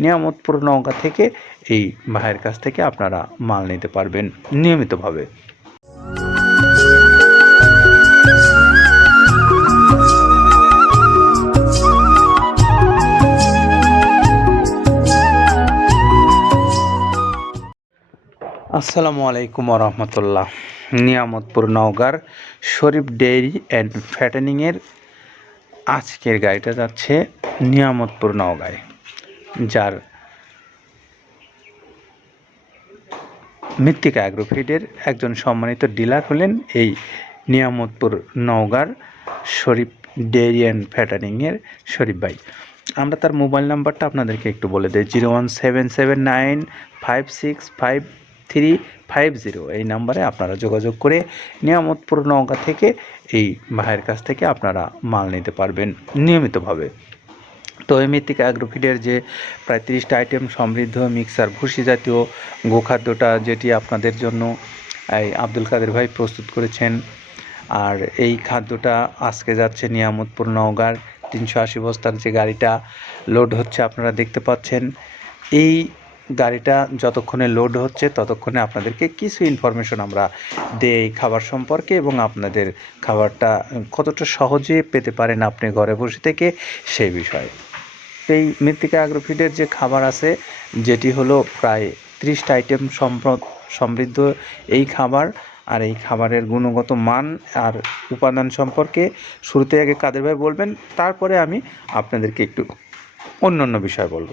নিয়ামতপুর নওগাঁ থেকে এই ভাইয়ের কাছ থেকে আপনারা মাল নিতে পারবেন নিয়মিতভাবে। আসসালামু আলাইকুম রহমতুল্লাহ নিয়ামতপুর নওগার শরীফ ডেইরি অ্যান্ড ফ্যাটেনিংয়ের আজকের গাড়িটা যাচ্ছে নিয়ামতপুর নওগাঁয় যার মৃত্তিকা অ্যাগ্রোফিডের একজন সম্মানিত ডিলার হলেন এই নিয়ামতপুর নওগাঁর শরীফ ডেইরি অ্যান্ড ফ্যাটারিংয়ের শরীফ ভাই। আমরা তার মোবাইল নাম্বারটা আপনাদেরকে একটু বলে দিই, zero one seven seven nine five six five three five zero. এই নাম্বারে আপনারা যোগাযোগ করে নিয়ামতপুর নওগাঁ থেকে এই ভাইয়ের কাছ থেকে আপনারা মাল নিতে পারবেন নিয়মিতভাবে। তো এই মৃত্তিকা অ্যাগ্রোফিডের যে প্রায় তিরিশটা আইটেম সমৃদ্ধ মিক্সার, ভুসি জাতীয় গোখাদ্যটা যেটি আপনাদের জন্য এই আব্দুল কাদের ভাই প্রস্তুত করেছেন। আর এই খাদ্যটা আজকে যাচ্ছে নিয়ামতপুর নওগাঁর তিনশো আশি বস্তার যে গাড়িটা, লোড হচ্ছে আপনারা দেখতে পাচ্ছেন। এই গাড়িটা যতক্ষণে লোড হচ্ছে, ততক্ষণে আপনাদেরকে কিছু ইনফরমেশন আমরা দেই খাবার সম্পর্কে এবং আপনাদের খাবারটা কতটা সহজে পেতে পারেন আপনি ঘরে বসে থেকে সেই বিষয়ে। এই মৃত্তিকা অ্যাগ্রোফিডের যে খাবার আছে, যেটি হলো প্রায় ত্রিশটা আইটেম সমৃদ্ধ এই খাবার আর এই খাবারের গুণগত মান আর উপাদান সম্পর্কে শুরুতে আগে কাদের ভাই বলবেন, তারপরে আমি আপনাদেরকে একটু অন্য অন্য বিষয় বলব।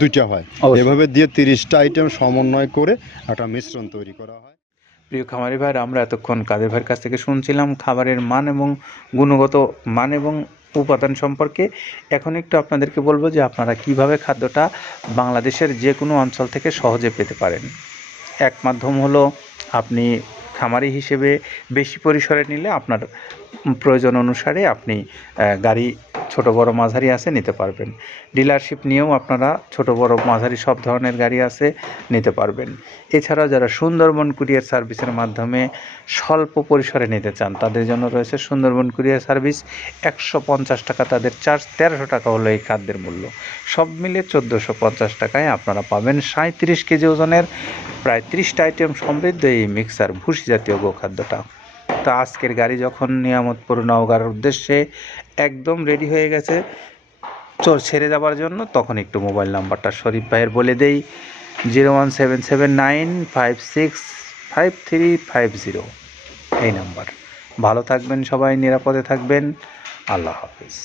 দুইটা হয়। এভাবে দিয়ে তিরিশটা আইটেম সমন্বয় করে একটা মিশ্রণ তৈরি করা হয়। প্রিয় খামারি ভাইরা আমরা এতক্ষণ কাদের ভাইয়ের কাছ থেকে শুনছিলাম খাবারের মান এবং গুণগত মান এবং উপাদান সম্পর্কে। এখন একটু আপনাদেরকে বলব যে আপনারা কীভাবে খাদ্যটা বাংলাদেশের যে কোনো অঞ্চল থেকে সহজে পেতে পারেন। এক মাধ্যম হলো আপনি খামারি হিসেবে বেশি পরিসরে নিলে আপনার প্রয়োজন অনুসারে আপনি গাড়ি ছোট বড় মাঝারি আছে, নিতে পারবেন। ডিলারশিপ নিয়েও আপনারা ছোট বড় মাঝারি সব ধরনের গাড়ি আছে, নিতে পারবেন। এছাড়াও যারা সুন্দরবন কুরিয়ার সার্ভিসের মাধ্যমে স্বল্প পরিসরে নিতে চান, তাদের জন্য রয়েছে সুন্দরবন কুরিয়ার সার্ভিস। একশো পঞ্চাশ টাকা তাদের চার্জ, তেরোশো টাকা হলো এই খাদ্যের মূল্য। সব মিলে চোদ্দোশো পঞ্চাশ টাকায় আপনারা পাবেন সাঁত্রিশ কেজি ওজনের প্রায় ত্রিশটা আইটেম সমৃদ্ধ এই মিক্সার ভুসি জাতীয় গোখাদ্যটা। তা আজকের গাড়ি যখন নিয়ামতপুর নওগাঁর উদ্দেশ্যে একদম রেডি হয়ে গেছে, চোর ছেড়ে যাবার জন্য, তখন একটু মোবাইল নাম্বারটা শরীফ ভাইয়ের বলে দেই। Zero one seven seven nine five six five three five zero এই নাম্বার ভালো থাকবেন সবাই, নিরাপদে থাকবেন। আল্লাহ হাফিজ।